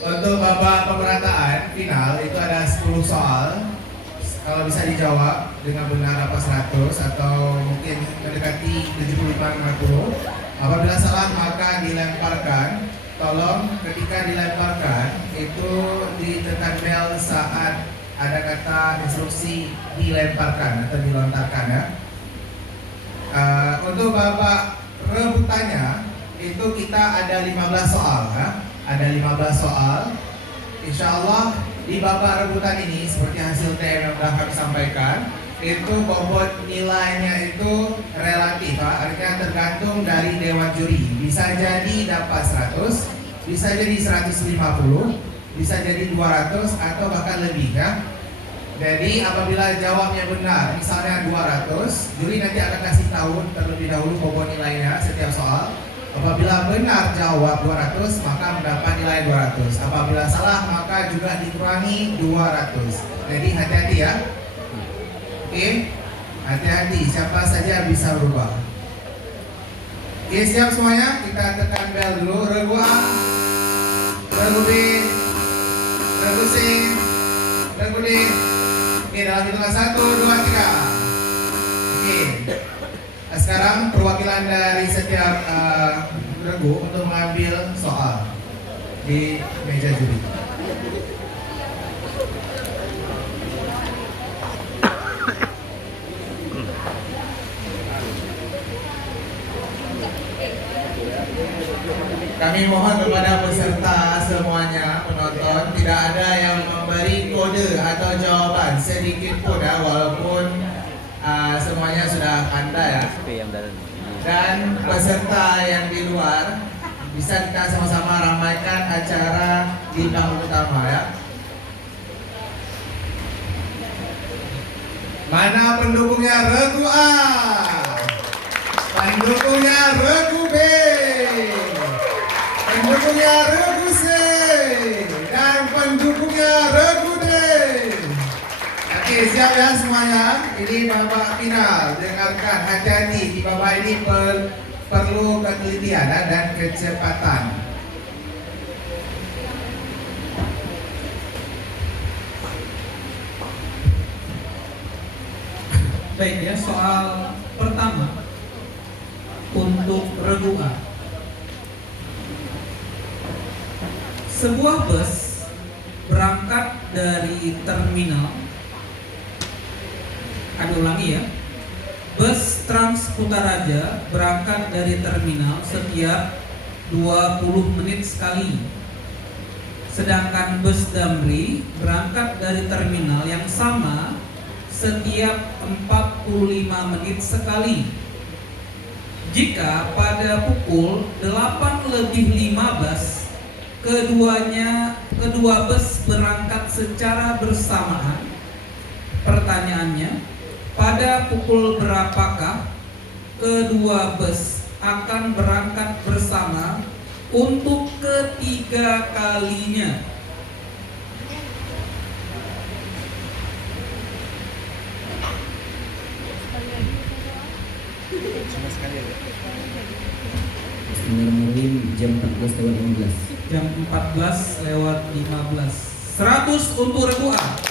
Untuk babak pemerataan final itu ada 10 soal. Kalau bisa dijawab dengan benar apa 100 atau mungkin mendekati 75-50. Apabila salah maka dilemparkan. Tolong ketika dilemparkan itu ditekan bel saat ada kata instruksi dilemparkan atau dilontarkan ya. Untuk babak rebutannya itu kita ada 15 soal ya. Ada 15 soal. Insya Allah di babak rebutan ini seperti hasil TM yang sudah kami sampaikan, itu bobot nilainya itu relatif, artinya tergantung dari dewan juri. Bisa jadi dapat 100, bisa jadi 150, bisa jadi 200 atau bahkan lebih ya. Jadi apabila jawabnya benar, misalnya 200, juri nanti akan kasih tahu terlebih dahulu bobot nilainya setiap soal. Apabila benar jawab 200, maka mendapat nilai 200. Apabila salah, maka juga dikurangi 200. Jadi hati-hati ya. Oke, hati-hati. Siapa saja bisa berubah. Oke, siap semuanya? Kita tekan bel dulu. Regu A, regu B, regu C, regu D. Oke, dalam hitungan 1, 2, 3. Oke. Sekarang perwakilan dari setiap regu untuk mengambil soal di meja juri. Kami mohon kepada peserta semuanya, penonton, tidak ada yang memberi kode atau jawaban sedikit pun ya, walaupun semuanya sudah pandai ya. Dan peserta yang di luar bisa kita sama-sama ramaikan acara di panggung utama ya. Mana pendukungnya regu A? Pendukungnya regu B? Pendukungnya regu C? Dan pendukungnya regu D? Oke, siap ya semuanya. Ini babak final. Dengarkan, hati-hati di babak ini perlu ketelitian dan kecepatan. Baik ya, soal pertama untuk regu A. Sebuah bus berangkat dari terminal. Kami ulangi ya. Bus Trans Kutaraja berangkat dari terminal setiap 20 menit sekali. Sedangkan bus Damri berangkat dari terminal yang sama setiap 45 menit sekali. Jika pada pukul 8:15 kedua bus berangkat secara bersamaan, pertanyaannya, pada pukul berapakah kedua bus akan berangkat bersama untuk ketiga kalinya? Bismillahirrahmanirrahim. Jam 14:15. Jam 14:15. 100 untuk regu A.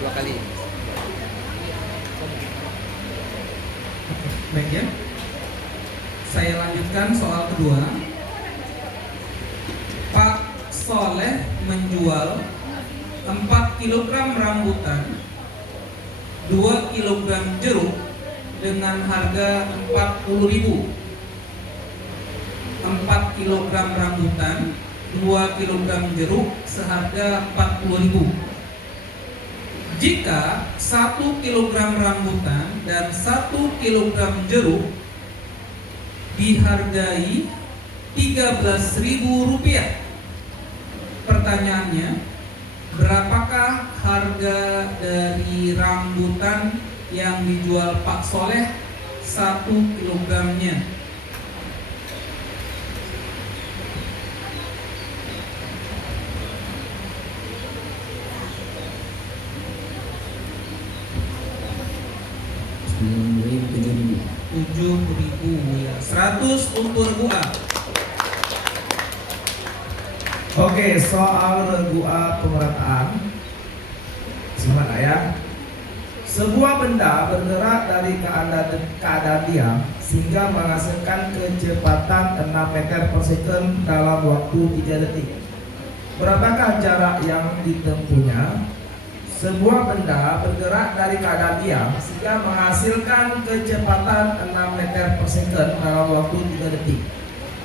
Dua kali. Baik ya. Saya lanjutkan soal kedua. Pak Soleh menjual 4 kg rambutan, 2 kg jeruk dengan harga 40.000. 4 kg rambutan, 2 kg jeruk seharga 40.000. Jika 1 kg rambutan dan 1 kg jeruk dihargai Rp13.000, pertanyaannya, berapakah harga dari rambutan yang dijual Pak Soleh 1 kilogramnya? Bismillahirrahmanirrahim. 7.000. untuk regu A. Oke, soal regu A pemerataan. Simak ya. Sebuah benda bergerak dari keadaan diam sehingga menghasilkan kecepatan 6 meter per second dalam waktu 3 detik. Berapakah jarak yang ditempuhnya? Sebuah benda bergerak dari keadaan diam sehingga menghasilkan kecepatan 6 meter per second dalam waktu 3 detik.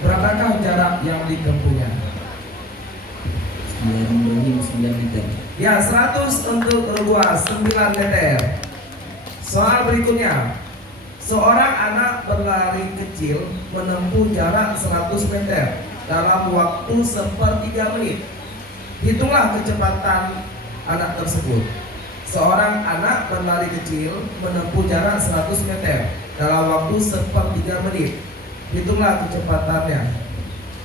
Berapakah jarak yang ditempuhnya? Bismillahirrahmanirrahim 9 meter. Ya, 100 untuk regu A, 9 meter. Soal berikutnya. Seorang anak berlari kecil menempuh jarak 100 meter dalam waktu 1/3 menit. Hitunglah kecepatan anak tersebut. Seorang anak berlari kecil menempuh jarak 100 meter dalam waktu 1/3 menit. Hitunglah kecepatannya.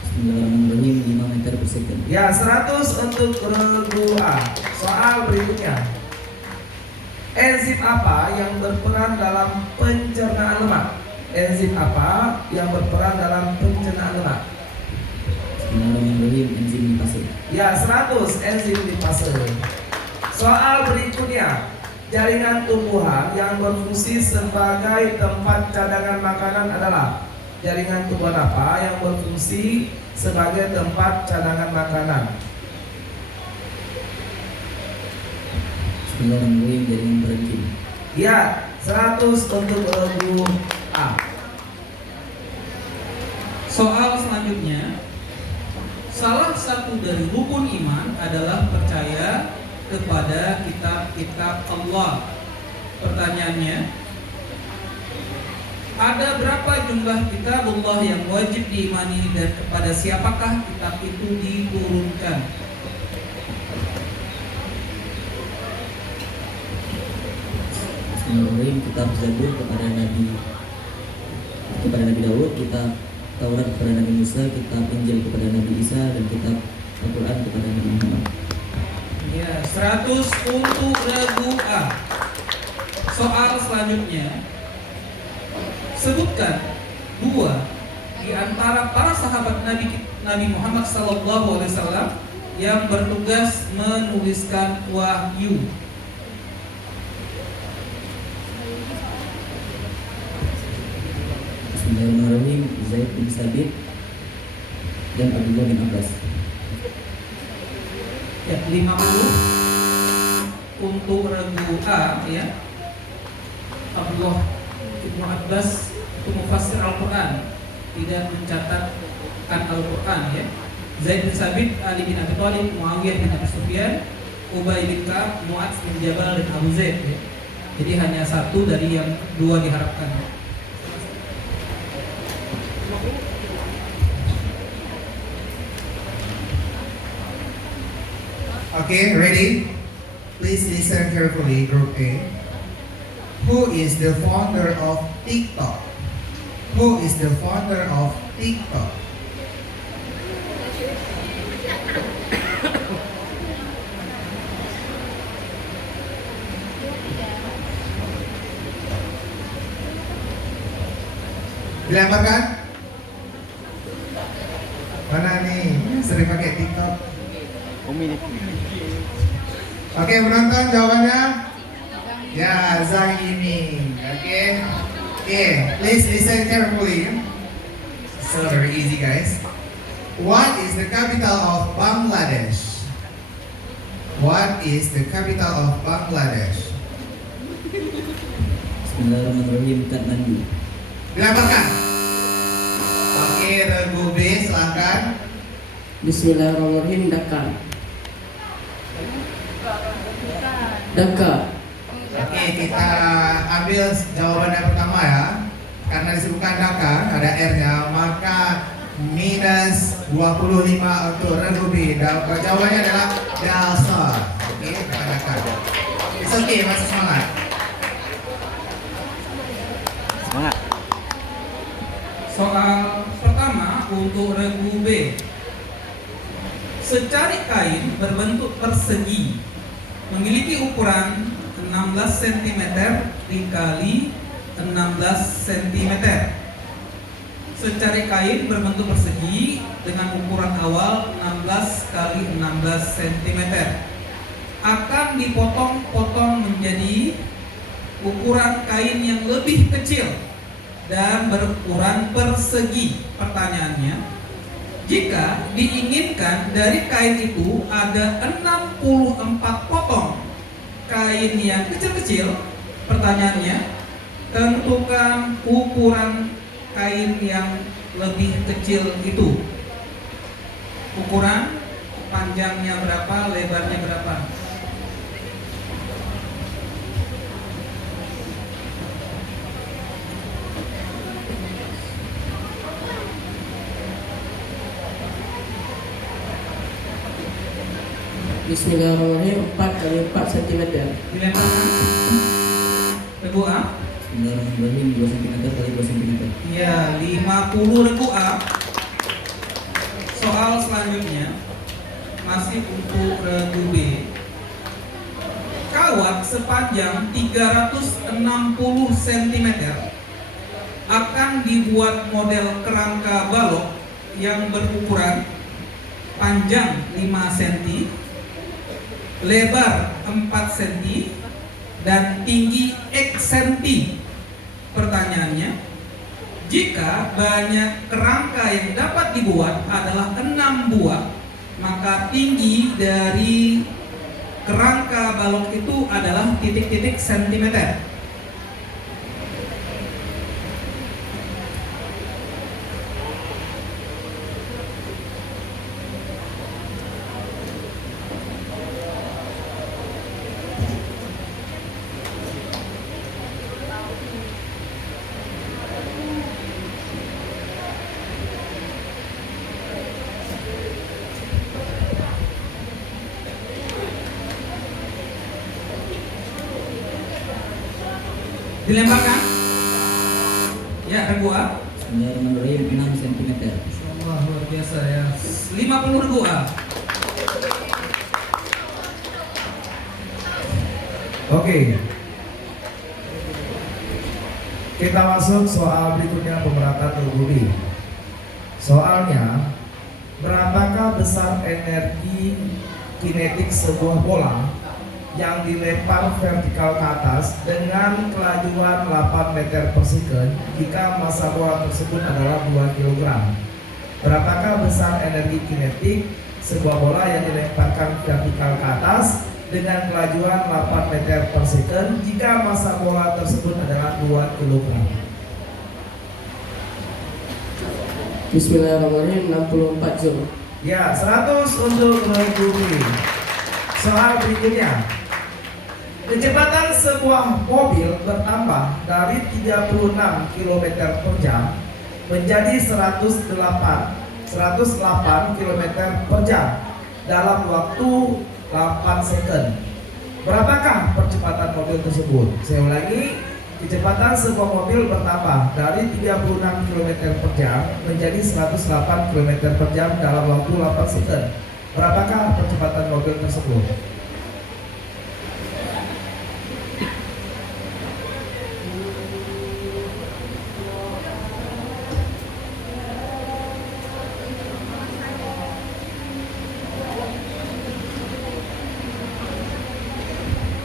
Bismillahirrahmanirrahim 5 meter per second. Ya, 100 untuk regu A. Soal berikutnya. Enzim apa yang berperan dalam pencernaan lemak? Enzim apa yang berperan dalam pencernaan lemak? Bismillahirrahmanirrahim enzim lipase. Ya, 100 enzim lipase. Soal berikutnya. Jaringan tumbuhan yang berfungsi sebagai tempat cadangan makanan adalah jaringan tumbuhan apa yang berfungsi sebagai tempat cadangan makanan? Bismillahirrahmanirrahim jaringan perencim. Ya, 100 untuk regu A. Soal selanjutnya, salah satu dari rukun iman adalah percaya kepada kitab-kitab Allah. Pertanyaannya, ada berapa jumlah kitabullah yang wajib diimani dan kepada siapakah kitab itu diturunkan? Bismillahirrahmanirrahim kitab Zabur kepada Nabi Daud, kitab Taurat kepada Nabi Musa, kitab Injil kepada Nabi Isa, dan kitab Al-Quran kepada Nabi Muhammad. Ya, 100 untuk regu A. Soal selanjutnya, sebutkan 2 di antara para sahabat Nabi Muhammad SAW yang bertugas menuliskan wahyu. Bismillahirrahmanirrahim Zaid bin Sabit dan Abdullah bin Abbas. Ya, 50 untuk regu A ya. Abdullah bin Abbas itu mufassir Al-Quran, tidak mencatatkan Al-Quran ya. Zaid bin Sabit, Ali bin Abi Thalib, Muawiyah bin Abi Sufyan, Ubay bin Ka'ab, Mu'adz bin Jabal, dan Abu Zaid ya. Jadi hanya satu dari yang 2 diharapkan. Okay, ready? Please listen carefully, Group A. Who is the founder of TikTok? Who is the founder of TikTok? Dilemparkan? Mana nih? Sering pakai TikTok? Oke, menonton jawabannya? Ya, Zhang Yiming. Oke. Please listen carefully. So very easy, guys. What is the capital of Bangladesh? What is the capital of Bangladesh? Bismillahirrahmanirrahim Kathmandu. Dilaporkan. Oke, regu B, silakan. Bismillahirrahmanirrahim. Dhaka. Oke, kita ambil jawaban yang pertama ya. Karena disebutkan Dhaka, ada R-nya, maka minus 25 untuk regu B. Jawabannya adalah Dhaka. Oke, bukan Dhaka. It's okay, masih semangat. Semangat. Soal pertama untuk regu B. Secari kain berbentuk persegi memiliki ukuran 16 cm dikali 16 cm. secari kain berbentuk persegi dengan ukuran awal 16 kali 16 cm. Akan dipotong-potong menjadi ukuran kain yang lebih kecil dan berukuran persegi. Pertanyaannya, jika diinginkan dari kain itu ada 64 potong kain yang kecil-kecil, pertanyaannya, tentukan ukuran kain yang lebih kecil itu. Ukuran panjangnya berapa, lebarnya berapa? Bismillahirrahmanirrahim. 4 kali 4 cm. Dilemparkan. Regu A. Bismillahirrahmanirrahim 2 cm kali 2 cm. Ya, 50 regu A. Soal selanjutnya masih untuk regu B. Kawat sepanjang 360 cm akan dibuat model kerangka balok yang berukuran panjang 5 cm, lebar 4 cm, dan tinggi X cm. Pertanyaannya, jika banyak kerangka yang dapat dibuat adalah 6 buah, maka tinggi dari kerangka balok itu adalah titik-titik sentimeter. Dilemparkan. Ya, regu A. Bismillahirrahmanirrahim 6 cm. Wah, luar biasa ya. 50 regu A. Oke. Kita masuk soal berikutnya, pemerataan regu B. Soalnya, berapakah besar energi kinetik sebuah bola yang dilempar vertikal ke atas dengan kelajuan 8 meter per second jika massa bola tersebut adalah 2 kg? Berapakah besar energi kinetik sebuah bola yang dilemparkan vertikal ke atas dengan kelajuan 8 meter per second jika massa bola tersebut adalah 2 kg? Bismillahirrahmanirrahim. 64 Joule. Ya, 100 untuk regu B. Soal berikutnya. Kecepatan sebuah mobil bertambah dari 36 km per jam menjadi 108 km per jam dalam waktu 8 second. Berapakah percepatan mobil tersebut? Saya ulangi, kecepatan sebuah mobil bertambah dari 36 km per jam menjadi 108 km per jam dalam waktu 8 second. Berapakah percepatan mobil tersebut?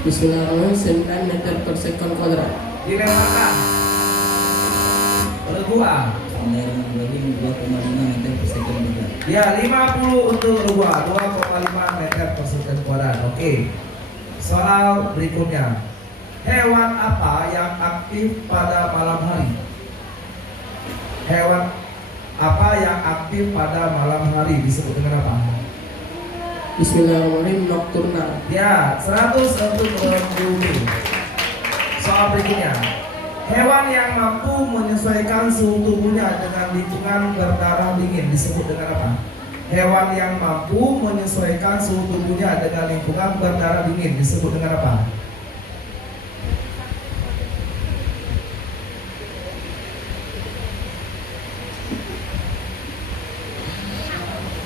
Bismillahirrahmanirrahim. 9 meter per second kuadrat. Dilemparkan. Regu A. Bismillahirrahmanirrahim 2,5 meter per second kuadrat. Ya, 50 untuk regu A, 2,5 meter per second kuadrat. Oke. Soal berikutnya. Hewan apa yang aktif pada malam hari? Hewan apa yang aktif pada malam hari disebut dengan apa? Bismillahirrahmanirrahim. Nocturnal. Ya, 100 untuk regu B. Soal berikutnya. Hewan yang mampu menyesuaikan suhu tubuhnya dengan lingkungan berdarah dingin disebut dengan apa? Hewan yang mampu menyesuaikan suhu tubuhnya dengan lingkungan berdarah dingin disebut dengan apa?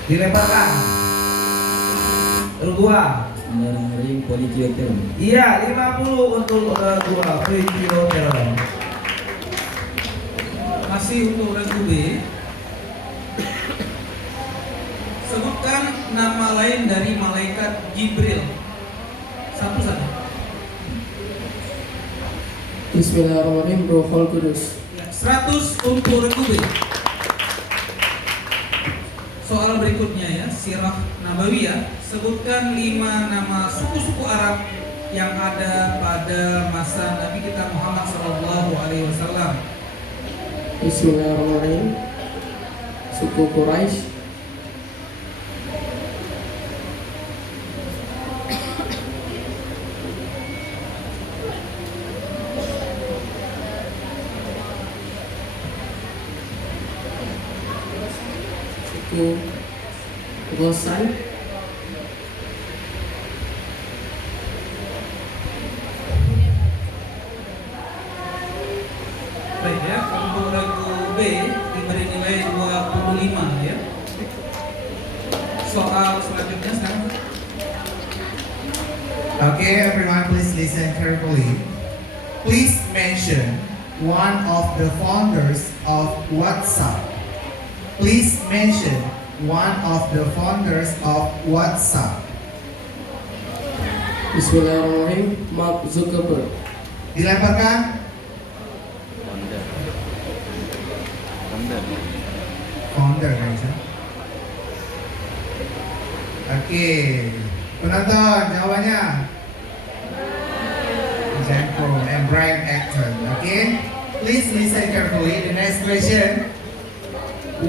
Dilemparkan. Regu A. Bismillahirrahmanirrahim polygeotherm. Iya, 50 untuk regu A, Polygeotherm. Masih untuk regu B. Sebutkan nama lain dari malaikat Jibril. Satu saja. Bismillahirrahmanirrahim. Ruhul Kudus. Ya, 100 untuk regu B. Soal berikutnya ya, Sirah Nabawiyah. Sebutkan 5 nama suku-suku Arab yang ada pada masa Nabi kita Muhammad SAW. Bismillahirrahmanirrahim. Suku Quraisy. Suku Ghosan. Baik ya, untuk regu B diberi nilai 25 ya. Soal selanjutnya sekarang. Okay, everyone, please listen carefully. Please mention one of the founders of WhatsApp. Please mention one of the founders of WhatsApp. Bismillahirrahmanirrahim. Mark Zuckerberg. Dilemparkan. Founder. Founder. Founder, guys. Oke, penonton jawabannya. Example and Brian Acton. Okay, please listen carefully. The next question.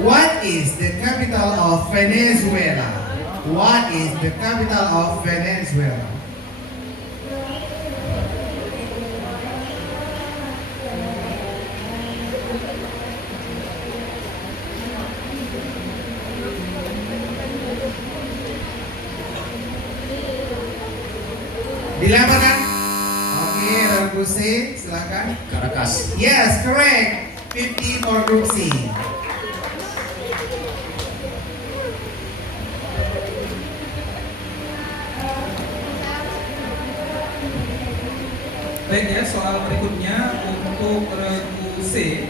What is the capital of Venezuela? What is the capital of Venezuela? Dilemparkan. Oke, regu C, silakan. Caracas. Yes, correct. 50 for group C. Baik ya, soal berikutnya untuk regu C.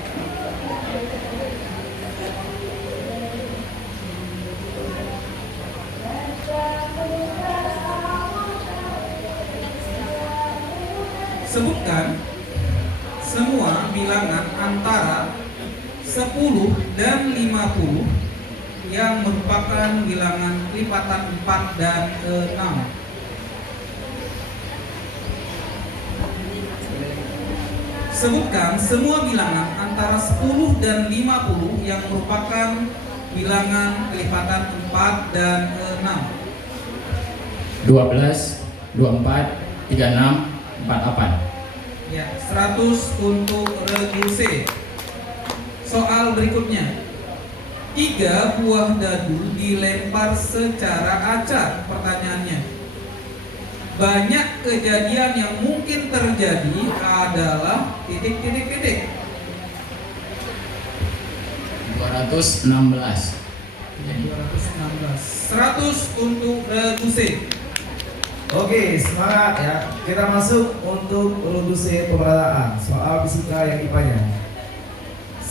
Sebutkan semua bilangan antara 10 dan 50 yang merupakan bilangan lipatan 4 dan 6. Sebutkan semua bilangan antara 10 dan 50 yang merupakan bilangan kelipatan 4 dan 6. 12, 24, 36, 48. Ya, 100 untuk regu C. Soal berikutnya. 3 buah dadu dilempar secara acak. Pertanyaannya. Banyak kejadian yang mungkin terjadi adalah titik-titik-titik. 216. 216. 100 untuk regu C. Oke, semangat ya. Kita masuk untuk regu C pemerataan. Soal fisika yang IPA-nya.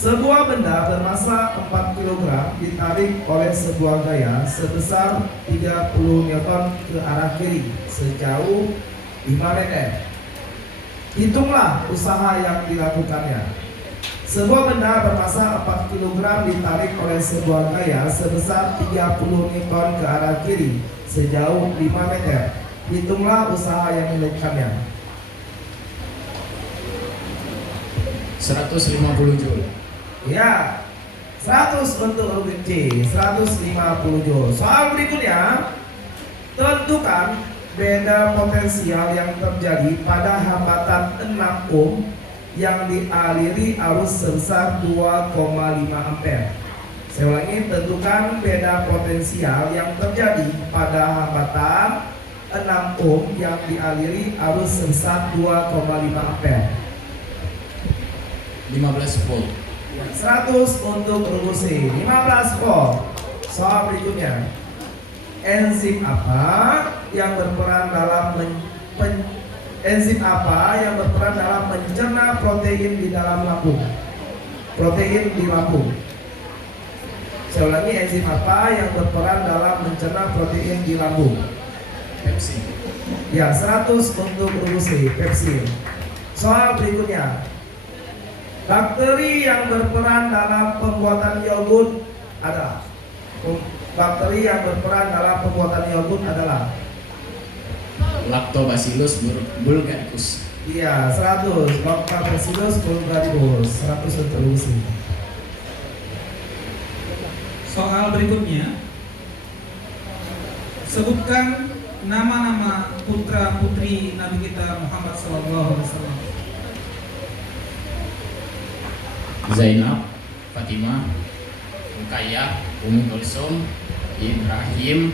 Sebuah benda bermassa 4 kg ditarik oleh sebuah gaya sebesar 30 Newton ke arah kiri sejauh 5 meter. Hitunglah usaha yang dilakukannya. Sebuah benda bermassa 4 kg ditarik oleh sebuah gaya sebesar 30 Newton ke arah kiri sejauh 5 meter. Hitunglah usaha yang dilakukannya. 150 Joule. Ya, 100 untuk regu C, 150 Joule. Soal berikutnya, tentukan beda potensial yang terjadi pada hambatan 6 ohm yang dialiri arus sebesar 2,5 ampere. Saya ulangi, tentukan beda potensial yang terjadi pada hambatan 6 ohm yang dialiri arus sebesar 2,5 ampere. 15 volt. 100 untuk regu C, 15 volt. Soal berikutnya. Enzim apa yang berperan dalam mencerna protein di dalam lambung? protein di lambung. Saya ulangi, enzim apa yang berperan dalam mencerna protein di lambung? Pepsi. Ya, 100 untuk reduksi pepsin. Soal berikutnya. Bakteri yang berperan dalam pembuatan yogurt adalah Lactobacillus bulgaricus. Iya, 100 Lactobacillus bulgaricus, 100 untuk reduksi. Soal berikutnya, sebutkan nama-nama putra putri Nabi kita Muhammad SAW. Zainab, Fatimah, Ruqayyah, Ummu Kulsum, Ibrahim,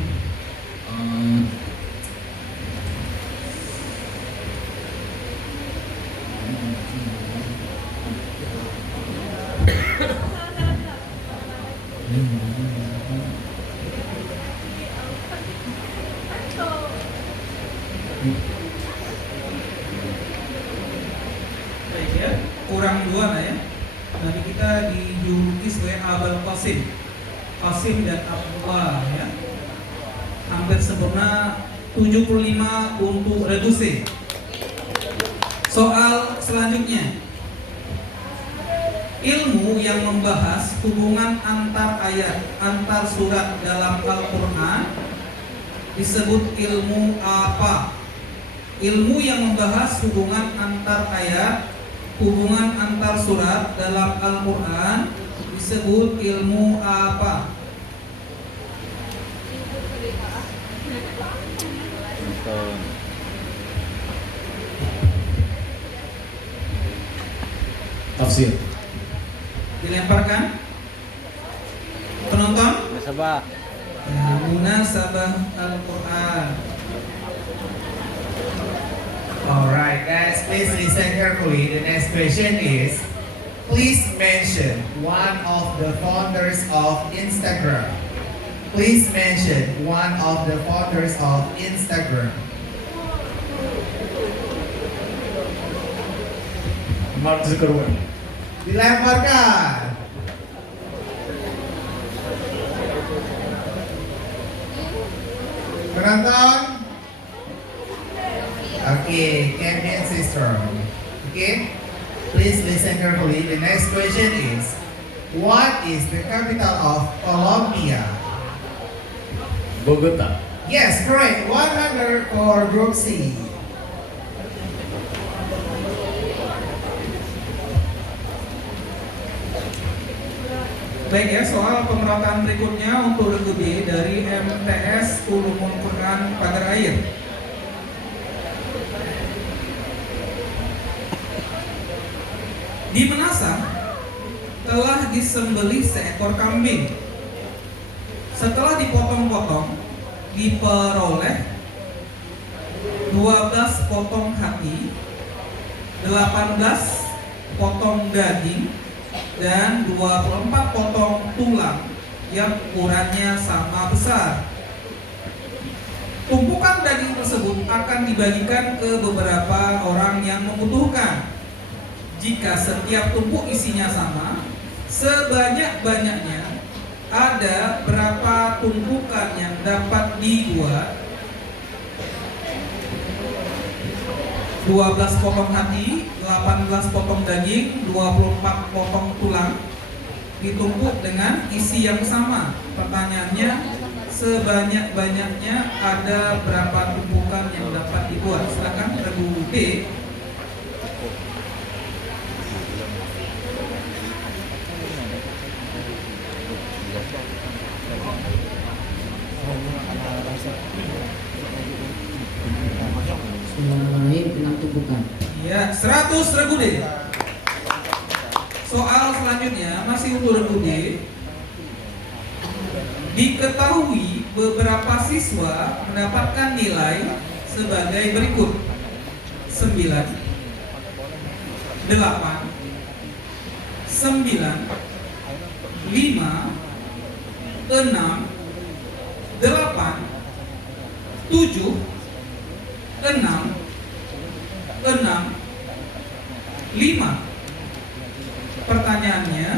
Baik ya, kurang 2 nah ya. Nabi kita dijuluki sebagai Abul Qasim, Qasim dan Abdullah ya. Hampir sempurna 75 untuk reduksi. Soal selanjutnya, ilmu yang membahas hubungan antar ayat, antar surat dalam Al-Quran disebut ilmu apa? Ilmu yang membahas hubungan antar ayat, hubungan antar surat dalam Al-Quran disebut ilmu apa? Nonton. tafsir. Dilemparkan penonton. Nasabah. Munasabah Al-Quran. Alright guys, please listen carefully. The next question is, please mention one of the founders of Instagram. Please mention one of the founders of Instagram. Mark Zuckerberg. Dilemparkan. Penonton. Okay, Kenyan sister. Okay, please listen carefully. The next question is, what is the capital of Colombia? Bogota. Yes, correct. 100 for Group C. Baik ya, soal pemerataan berikutnya untuk regu B dari MTS Ulumul Quran Pagar Air. Di Menasah telah disembelih seekor kambing. Setelah dipotong-potong, diperoleh 12 potong hati, 18 potong daging, dan 24 potong tulang yang ukurannya sama besar. Tumpukan daging tersebut akan dibagikan ke beberapa orang yang membutuhkan. Jika setiap tumpuk isinya sama, sebanyak-banyaknya ada berapa tumpukan yang dapat dibuat? 12 potong hati, 18 potong daging, 24 potong tulang ditumpuk dengan isi yang sama. Pertanyaannya, sebanyak-banyaknya ada berapa tumpukan yang dapat dibuat? Silakan regu B. Bismillahirrahmanirrahim. 6 tumpukan. Ya, 100 regu D. Soal selanjutnya masih untuk regu D. Diketahui beberapa siswa mendapatkan nilai sebagai berikut: 9, 8, 9, 5, 6, 8, 7, 6, 5. Pertanyaannya,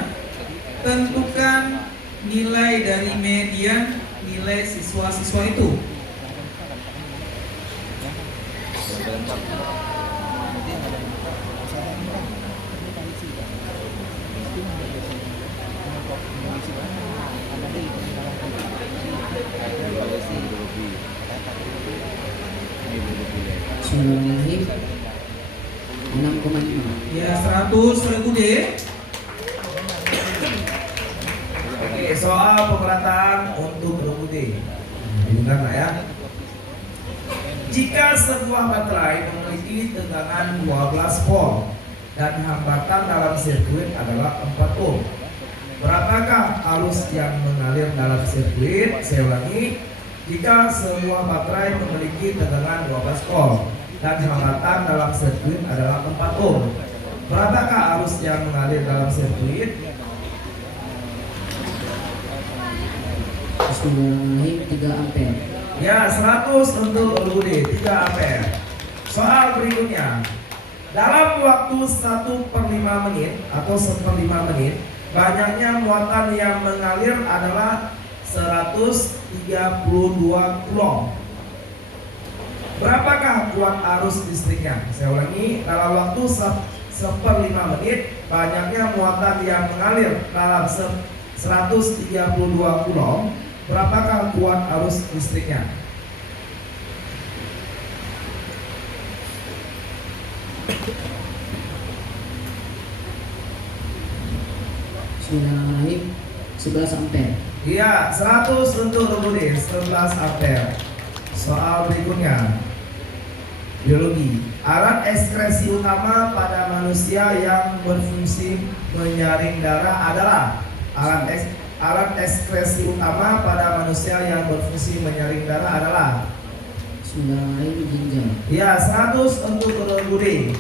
kemudian nilai siswa-siswa itu. Bismillahirrahmanirrahim. 6,5. Ya, 100.000 D. Oke, soal pemerataan untuk berbude. Dengar nggak ya? Jika sebuah baterai memiliki tegangan 12 volt dan hambatan dalam sirkuit adalah 4 ohm, berapakah arus yang mengalir dalam sirkuit? Saya ulangi, jika sebuah baterai memiliki tegangan 12 volt dan hambatan dalam sirkuit adalah 4 ohm, berapakah arus yang mengalir dalam sirkuit? Bismillahirrahmanirrahim. 3 ampere. Ya, 100 untuk Budi, 3 ampere. Soal berikutnya. Dalam waktu 1/5 menit atau 1/5 menit, banyaknya muatan yang mengalir adalah 132 coulomb. Berapakah kuat arus listriknya? Saya ulangi, dalam waktu 1/5 menit, banyaknya muatan yang mengalir dalam 132 coulomb. Berapakah kuat arus listriknya? Bismillahirrahmanirrahim. 11 ampere. Iya, 100 untuk Budi, 11 ampere. Soal berikutnya. Biologi. Alat ekskresi utama pada manusia yang berfungsi menyaring darah adalah alat ekskresi utama pada manusia yang berfungsi menyaring darah adalah. Bismillahirrahmanirrahim. Ginjal. Ya, 100 untuk Budi.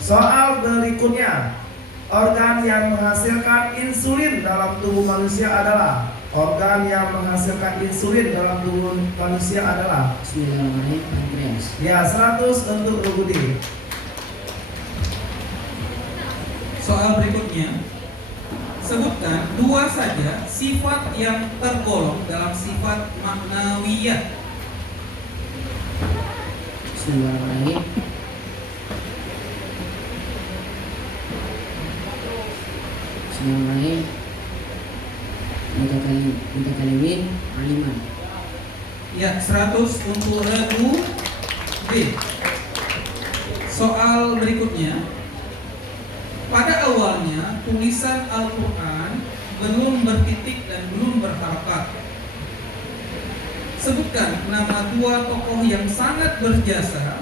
Soal berikutnya. Organ yang menghasilkan insulin dalam tubuh manusia adalah. Organ yang menghasilkan insulin dalam tubuh manusia adalah. Bismillahirrahmanirrahim. Pankreas. Ya, 100 untuk Budi. Soal berikutnya. Sebutkan 2 saja sifat yang tergolong dalam sifat maknawiyah. Bismillahirrahmanirrahim. Bismillahirrahmanirrahim. Mutakalimin aliman. Ya, 100 untuk Rabu D. Soal berikutnya. Pada awalnya tulisan Al-Quran belum bertitik dan belum berharakat. Sebutkan nama 2 tokoh yang sangat berjasa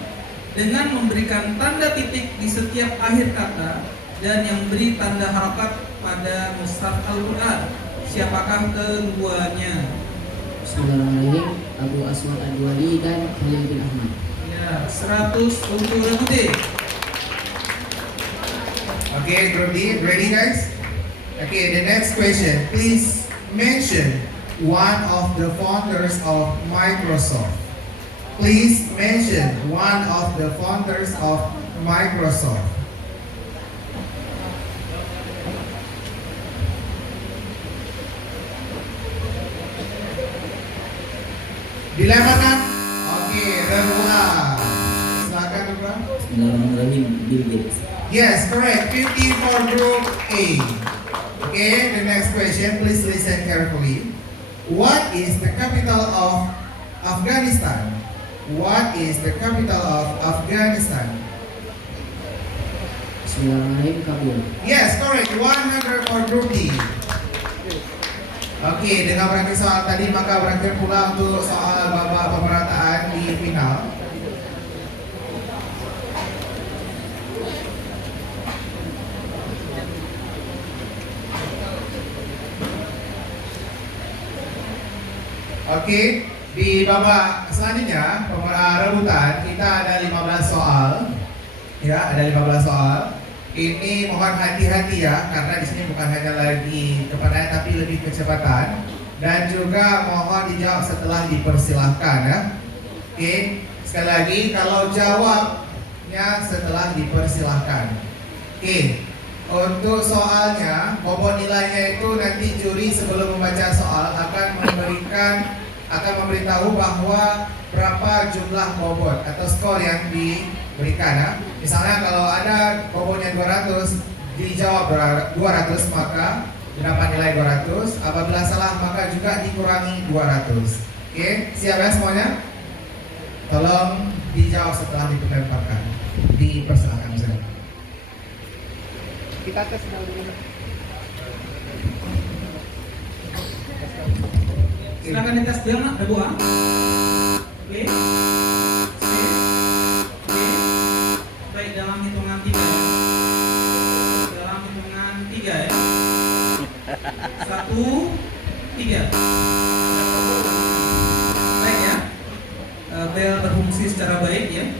dengan memberikan tanda titik di setiap akhir kata dan yang beri tanda harakat pada mushaf Al-Quran. Siapakah keduanya? Bismillahirrahmanirrahim. Abu Aswad Ad-Duali dan Khalil bin Ahmad. Ya, 100 untuk Rabu D. Okay, ready guys? Okay, the next question. Please mention one of the founders of Microsoft. Please mention one of the founders of Microsoft. Dilaporkan? Oke, Rebua. Silakan Rebua. Bismillahirrahmanirrahim. Bill Gates. Yes, correct. 50 for group A. Okay, the next question. Please listen carefully. What is the capital of Afghanistan? What is the capital of Afghanistan? Bismillahirrahmanirrahim. Kabul. Yes, correct. 100 for group D. Oke, dengan berakhir soal tadi, maka berakhir pula untuk soal babak pemerataan di final. Oke, di babak selanjutnya rebutan kita ada 15 soal. Ya, ada 15 soal. Ini mohon hati-hati ya, karena di sini bukan hanya lagi kecepatan tapi lebih kecepatan, dan juga mohon dijawab setelah dipersilahkan ya. Oke, sekali lagi kalau jawabnya setelah dipersilahkan. Oke, Untuk soalnya, bobot nilainya itu nanti juri sebelum membaca soal akan memberitahu bahwa berapa jumlah bobot atau skor yang diberikan ya. Misalnya kalau ada bobotnya 200, dijawab 200 maka mendapat nilai 200. Apabila salah maka juga dikurangi 200. Oke, siap ya semuanya? Tolong dijawab setelah diperlihatkan. Dipersilakan saya. Kita tes dulu. Silakan dites dia nak, ada buah. B, C, D. Baik, dalam hitungan 3 ya. Dalam hitungan 3 ya. 1, 3. Baik ya. Bel berfungsi secara baik ya.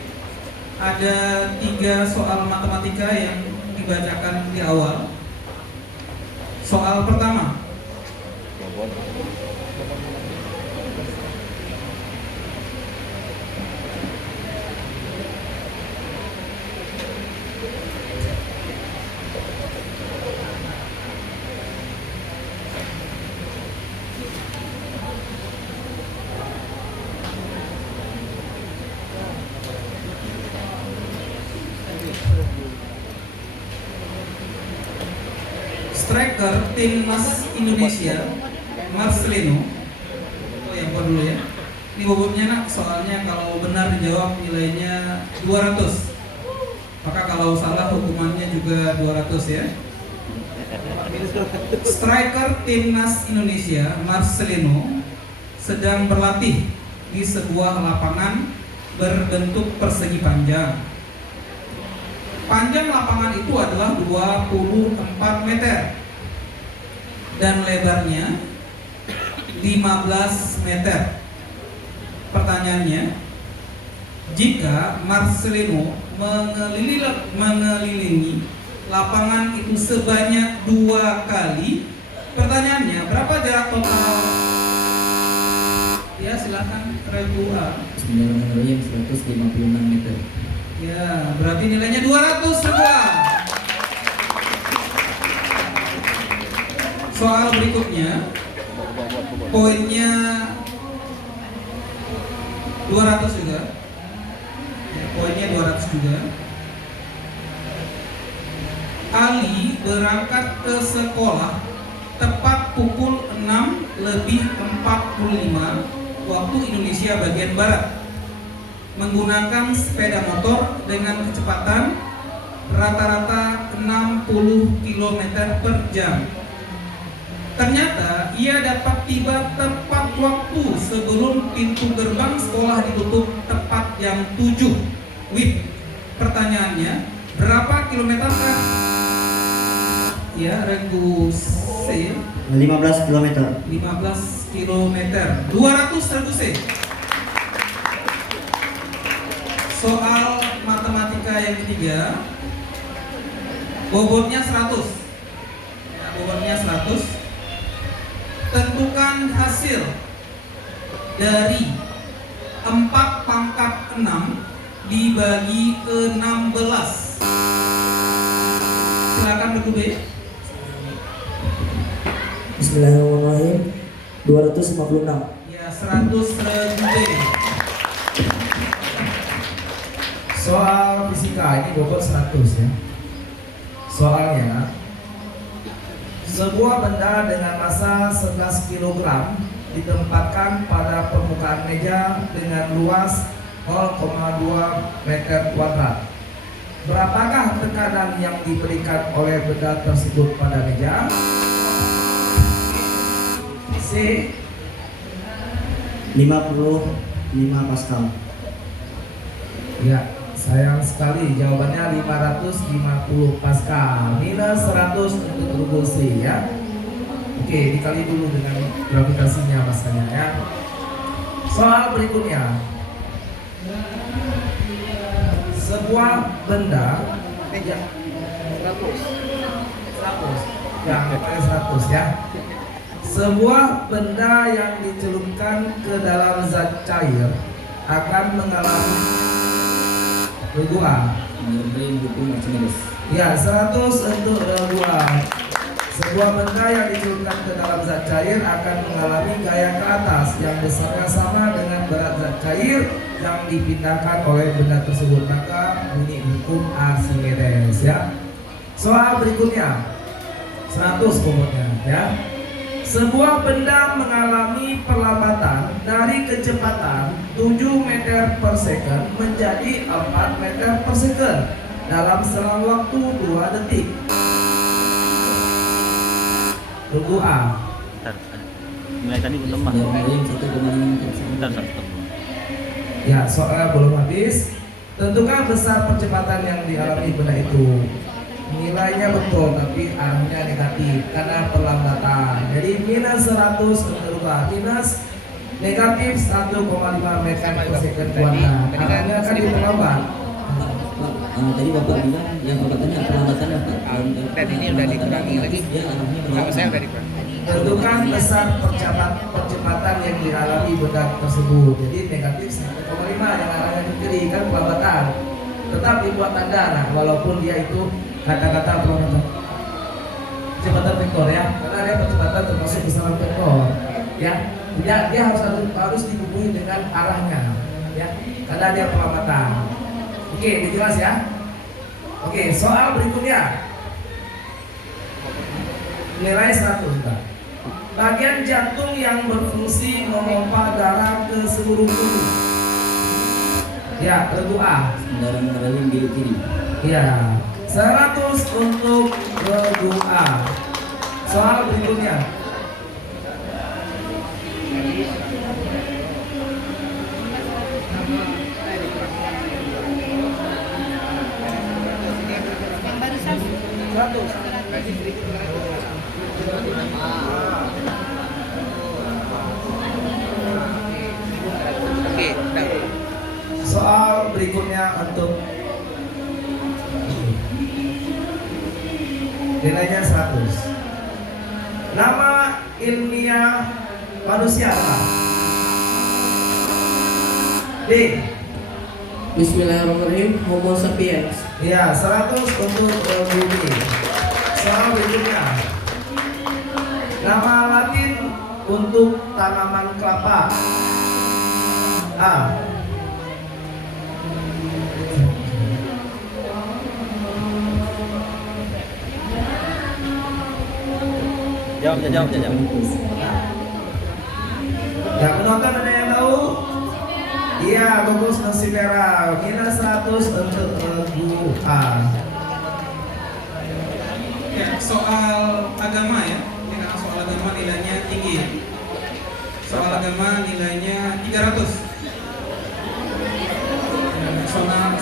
Ada 3 soal matematika yang dibacakan di awal. Soal pertama. Striker timnas Indonesia Marcelino, oh yang kedua dulu ya. Ini bobotnya nak, soalnya kalau benar dijawab nilainya 200. Maka kalau salah hukumannya juga 200 ya. Striker timnas Indonesia Marcelino sedang berlatih di sebuah lapangan berbentuk persegi panjang. Panjang lapangan itu adalah 24 meter dan lebarnya 15 meter. Pertanyaannya, jika Marcelino mengelilingi lapangan itu sebanyak 2 kali, pertanyaannya berapa jarak total? Ya silakan Regu A. Bismillahirrahmanirrahim, 156 meter. Ya, berarti nilainya 200 semua. Soal berikutnya, poinnya 200 juga. Ya, poinnya 200 juga. Ali berangkat ke sekolah tepat pukul 6:45 waktu Indonesia bagian barat, menggunakan sepeda motor dengan kecepatan rata-rata 60 km per jam. Ternyata ia dapat tiba tepat waktu sebelum pintu gerbang sekolah ditutup tepat jam 7 WIB. Pertanyaannya, berapa kilometer kah? Ya, Regu C. 15 km. 15 km. 200 Regu C. Soal matematika yang ketiga, bobotnya 100. Ya, bobotnya 100. Tentukan hasil dari 4/6 dibagi ke 16. Silakan Regu B. Bismillahirrahmanirrahim, 256. Ya, 100 Regu B. Soal fisika ini bobot 100 ya. Soalnya, sebuah benda dengan massa 11 kg ditempatkan pada permukaan meja dengan luas 0,2 meter kuadrat. Berapakah tekanan yang diberikan oleh benda tersebut pada meja? C. 55 Pascal. Ya, sayang sekali jawabannya 550 Pascal. Minus 100 untuk rubul C ya. Oke, dikali dulu dengan gravitasinya masanya ya. Soal berikutnya. Sebuah benda meja 100. Ya, 100 ya. Sebuah benda yang dicelupkan ke dalam zat cair akan mengalami berguna. Mengenai buku Martinez. Ya, 100 untuk kedua. Sebuah benda yang dicelupkan ke dalam zat cair akan mengalami gaya ke atas yang besarnya sama dengan berat zat cair yang dipindahkan oleh benda tersebut. Maka bunyi hukum Archimedes ya. Soal berikutnya 100 pokoknya ya. Sebuah benda mengalami perlambatan dari kecepatan 7 meter per second menjadi 4 meter per second dalam selang waktu 2 detik. Regu A. Bentar, nilai tadi belum mah. Saudara Maryam 1,5 meter per Bentar, second. bentar. Ya, soalnya belum habis. Tentukan besar percepatan yang dialami benda itu. Nilainya betul tapi arahnya negatif karena perlambatan. Jadi minus 100 untuk A. Minus negatif 1,5 meter per second kuadrat. Arahnya kan diperlambat. Tadi Bapak bilang yang Bapak tanya perlambatan apa? Dan ini udah dikurangi lagi. Ya, arahnya Sama saya berapa? udah dikurangi. Tentukan besar percepatan yang dialami benda tersebut. Jadi negatif 1,5 yang arahnya ke kiri kan perlambatan. Tetap dibuat tanda. Nah, walaupun dia itu kata-kata perlambatan. Percepatan vektor ya, karena dia percepatan termasuk besaran vektor. Ya, dia harus dihubungi dengan arahnya. Ya, karena dia perlambatan. Oke, dijelas ya. Oke, soal berikutnya. Nilai 100 Pak. Bagian jantung yang berfungsi memompa darah ke seluruh tubuh. Ya, regu A. Saudara Maryam di kiri. Ya, 100 untuk regu A. Soal berikutnya. Soal berikutnya untuk nilainya 100. Nama ilmiah manusia apa? D. Bismillahirrahmanirrahim. Homo sapiens. Ya, 100 untuk bumi. Soal berikutnya. Nama Latin untuk tanaman kelapa. A. Jawab. Yang menonton ada yang tahu? Iya, gugus Nusifera. Minus 100 untuk regu A. Ya, soal agama ya. Ini karena soal agama nilainya tinggi ya. Soal agama nilainya 300.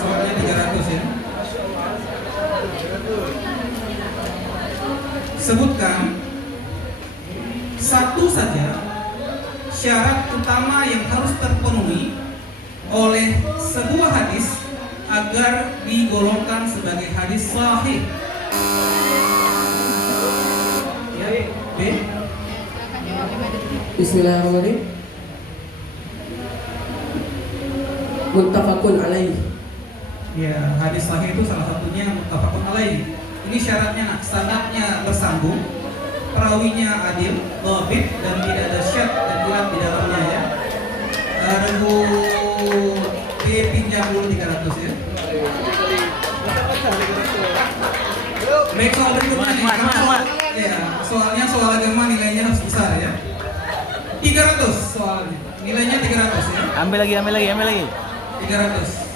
Soalnya 300 ya. Sebutkan satu saja syarat utama yang harus terpenuhi oleh sebuah hadis agar digolongkan sebagai hadis sahih. Ya, B. Bismillahirrahmanirrahim. Muttafaqun alaih. Ya, hadis sahih itu salah satunya muttafaqun alaih. Ini syaratnya sanadnya bersambung, perawinya adil, dhabit dan tidak ada syad dan ilat di dalamnya ya. Regu B pinjam dulu 300 ya. Baik, soal berikutnya nih. Ya, soalnya soal agama nilainya harus besar ya. 300 soalnya. Nilainya 300 ya. Ambil lagi. 300.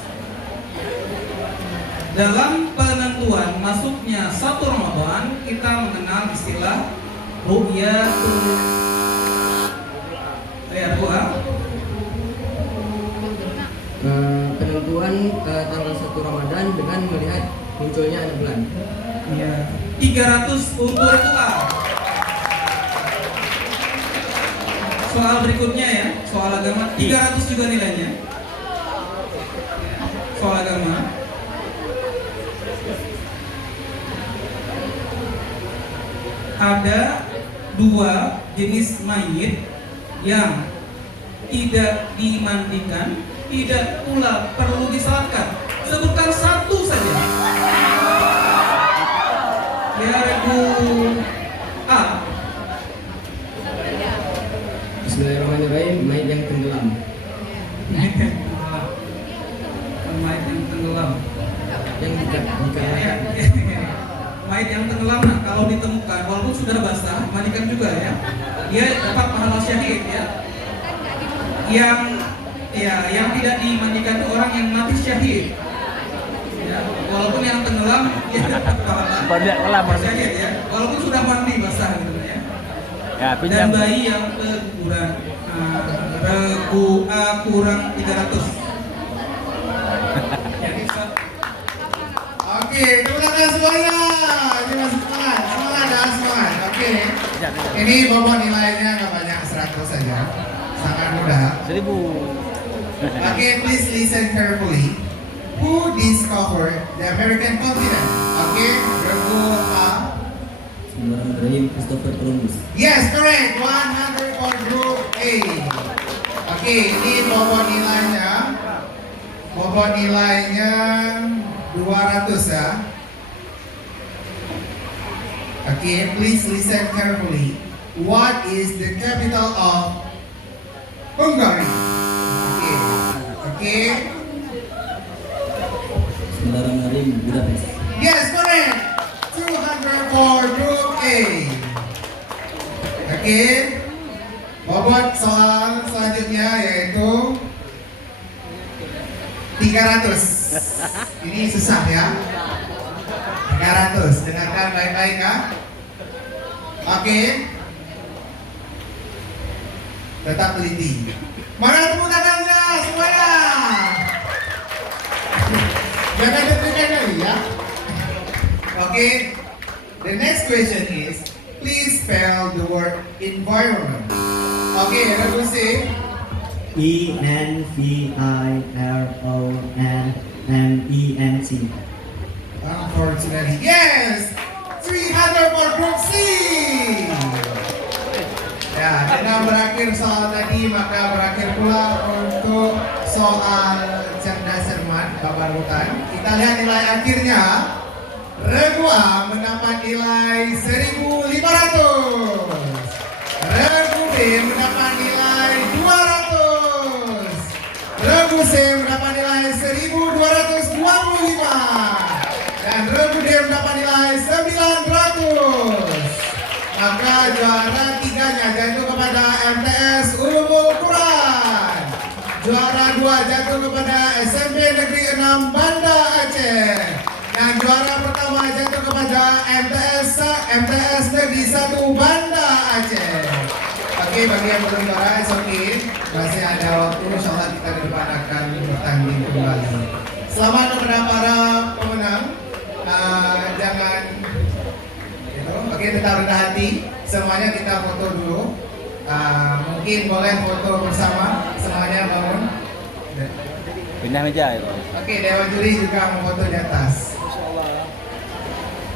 Dalam penentuan masuknya satu Ramadan, kita mengenal istilah ru'yatul Penentuan tanggal 1 Ramadan dengan melihat munculnya ada bulan. Ya, 300 untuk ritual. Soal berikutnya ya, soal agama 300 juga nilainya. Soal agama. Ada dua jenis mayit yang tidak dimandikan, tidak pula perlu disalatkan. Sebutkan satu saja. Ya, regu A. Bismillahirrahmanirrahim. Mayat yang tenggelam. Mayat yang tenggelam. Mayat yang tenggelam. Yang dikarenakan Mayat yang tenggelam, nah, kalau ditemukan walaupun sudah basah, mandikan juga ya. Dia dapat pahala syahid ya. Yang tidak dimandikan itu orang yang mati syahid. Ya, walaupun yang tenggelam dia dapat pahala Banyak kolam. syahid ya. Walaupun sudah mandi basah gitu ya. Ya, Dan pinjam. bayi yang keguguran, regu A kurang 300. Jadi Oke, tepuk tangan semuanya. Ini masih semangat ya, semangat. Oke. Pinjam, pinjam. Ini bobot nilainya nggak banyak, 100 saja. Sangat mudah. 1000. Okay, please listen carefully. Who discovered the American continent? Okay, regu A. Bismillahirrahmanirrahim. Christopher Columbus. Yes, correct. 100 for group A. Oke, ini bobot nilainya. Bobot nilainya 200 ya. Okay, please listen carefully. What is the capital of Hungary? Okay. Okay. Bismillahirrahmanirrahim. Budapest. Yes, correct. 200 for group A. Okay. Bobot soal selanjutnya yaitu 300. Ini susah ya. 300. Dengarkan baik-baik ya. Oke. Tetap teliti. Mana tepuk tangannya semuanya? Jangan deg-degan lagi ya. Okay. The next question is, please spell the word environment. Okay, regu C. ENVIRONMENT. Unfortunately, yes. 300 for group C. Ya, dengan berakhir soal tadi, maka berakhir pula untuk soal cerdas cermat Bapak Rutan. Kita lihat nilai akhirnya. Regu A mendapat nilai 1.500. Regu B mendapat nilai 200. Regu C mendapat nilai 1.225. Dan regu D mendapat nilai 900. Maka juara tiganya jatuh kepada MTS Ulumul Quran. Juara 2 jatuh kepada SMP Negeri 6 Banda Aceh. Dan juara pertama jatuh kepada MTS Negeri 1 Banda Aceh. Oke, bagi yang belum juara, okay. Masih ada waktu, insyaallah kita ke depan akan bertanding kembali. Selamat kepada para pemenang. Jangan gitu. Oke, tetap rendah hati. Semuanya kita foto dulu. Mungkin boleh foto bersama. Semuanya bangun. Pindah meja itu. Oke, Dewan Juri juga mau foto di atas.